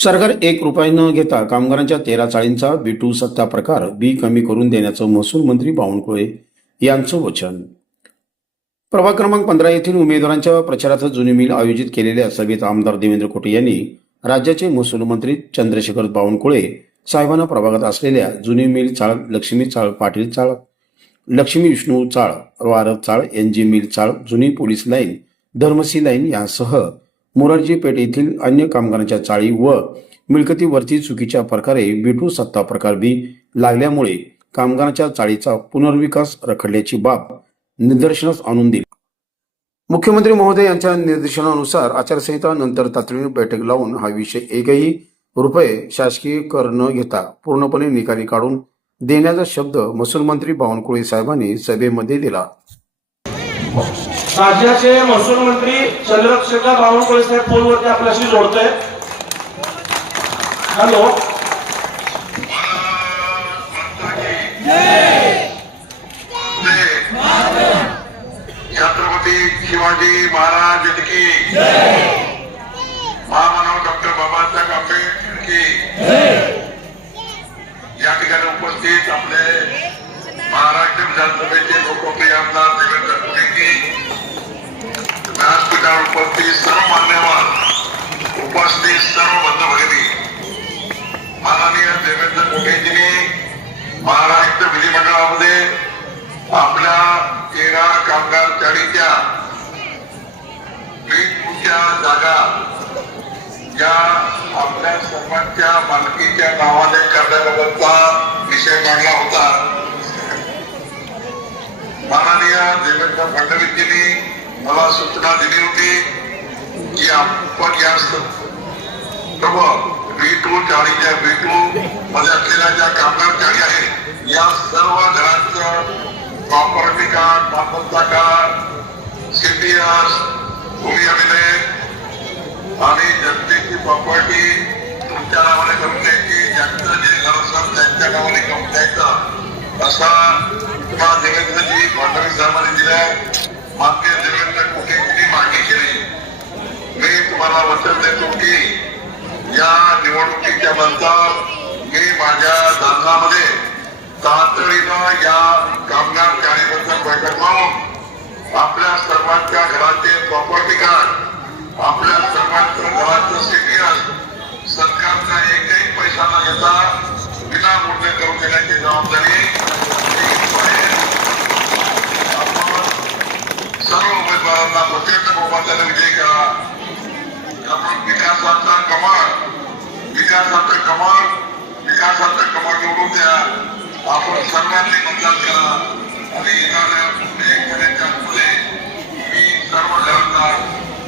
सरकार 1 रुपया न घेता कामगारांच्या 13 चाळींचा B2 सत्ता प्रकार बी कमी करून देण्याचं महसूल मंत्री बावनकुळे यांचं वचन. प्रभाग क्रमांक 15 येथील उमेदवारांच्या प्रचारार्थ जुनी मिल आयोजित केलेल्या सभेत आमदार देवेंद्र कोटे यांनी राज्याचे महसूल मंत्री चंद्रशेखर बावनकुळे साहेबांना प्रभागात असलेल्या जुनी मिल चाळ, लक्ष्मी चाळ, पाटील चाळ, लक्ष्मी विष्णू चाळ, वारद चाळ, NG मिल चाळ, जुनी पोलीस लाईन, धर्मसी लाईन यांसह मोरारजी पेठ येथील अन्य कामगारांच्या चाळी व मिळकतीवरती चुकीच्या प्रकारे B2 सत्ता प्रकार बी लागल्यामुळे कामगारांच्या चाळीचा पुनर्विकास रखडल्याची बाब निदर्शनास आणून दिली. मुख्यमंत्री महोदय यांच्या निर्देशनानुसार आचारसंहिता नंतर तातडीने बैठक लावून हा विषय एकही रुपये शासकीय कर न घेता पूर्णपणे निकाली काढून देण्याचा शब्द महसूल मंत्री बावनकुळे साहेबांनी सभेमध्ये दिला. राज्याचे महसूल मंत्री चंद्रशेखर बावनकुळे साहेब फोनवरती आपल्याशी जोडतोय. हॅलो. छत्रपती शिवाजी महाराज की महामानव डॉक्टर बाबासाहेब आंबेडकर की या ठिकाणी उपस्थित आपले महाराष्ट्र विधानसभेचे लोकप्रिय आमदार देवेंद्र कोटे की व्यासपीठावर उपस्थित सर्व मान्यवर, उपस्थित सर्व बंधू भगिनी, माननीय देवेंद्र कोटेजींनी महाराष्ट्र विधिमंडळामध्ये आपल्या 13 कामगार चाळीच्या B2च्या जागा या आपल्या सर्वांच्या मालकीच्या नावाने करण्याबाबतचा विषय मांडला होता. माननीय देवेंद्र फडणवीसजींनी मला सूचना दिली होती की आपण या सर्व B2 चाळीच्या B2 मध्ये असलेल्या ज्या कामगार चाळी आहेत या सर्व घरांचं प्रॉपर्टी कार्ड, मालमत्ता कार्ड, CTS, भूमी अभिलेख आणि जनतेची प्रॉपर्टी तुमच्या नावाने करून द्यायची, ज्यांचं जे घर असेल त्यांच्या नावाने करून द्यायचं असा सूचना देवेंद्रजी फडणवीस साहेबांनी दिल्या. माननीय देवेंद्र कोटेजींनी मागणी केली. मी तुम्हाला वचन देतो की या निवडणुकीच्या नंतर मी माझ्या दालनामध्ये तातडीनं या कामगार चाळीबद्दल बैठक लावून आपल्या सर्वांच्या घराचे प्रॉपर्टी कार्ड, आपल्या सर्वांच्या घराचं CTS सरकारचा एकही पैसा न घेता विनामूल्य करून देण्याची जबाबदारी आपण सर्व उमेदवारांना प्रचंड बहुमताने विजयी करा. आपण विकासाचा कमळ निवडून द्या. आपण सर्वांनी मतदान करा आणि येणाऱ्या 1 महिन्याच्या मध्ये मी सर्व घरांना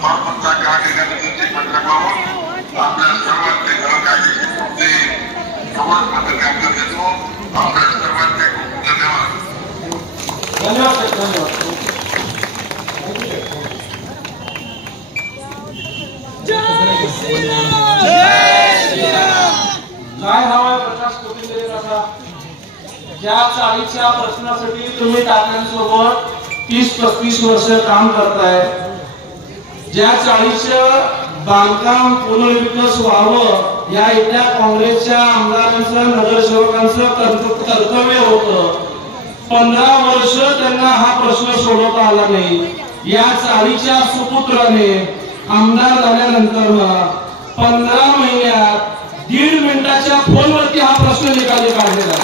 मालमत्ता कार्ड देण्याबद्दलची बैठक लावून आपल्या सर्वांचे घर कायदेशीर करून देईल. एवढंच मात्र मी आपल्याला देतो. आपल्या सर्वांचे खूप खूप धन्यवाद. काय हवाय प्रकाश कोथिंबीर काका? ज्या चाळीच्या प्रश्नासाठी तुम्ही काकांसोबत 30-35 वर्ष काम करताय, ज्या चाळीचं बांधकाम पुनर्विकास व्हावं या इथल्या काँग्रेसच्या आमदारांचं, नगरसेवकांचं कर्तव्य होतं. 15 वर्ष त्यांना हा प्रश्न सोडवता आला नाही. या चाळीच्या सुपुत्राने आमदार झाल्यानंतर 15 महिन्यात 1.5 मिनिटाच्या फोनवरती हा प्रश्न निकाली काढलेला.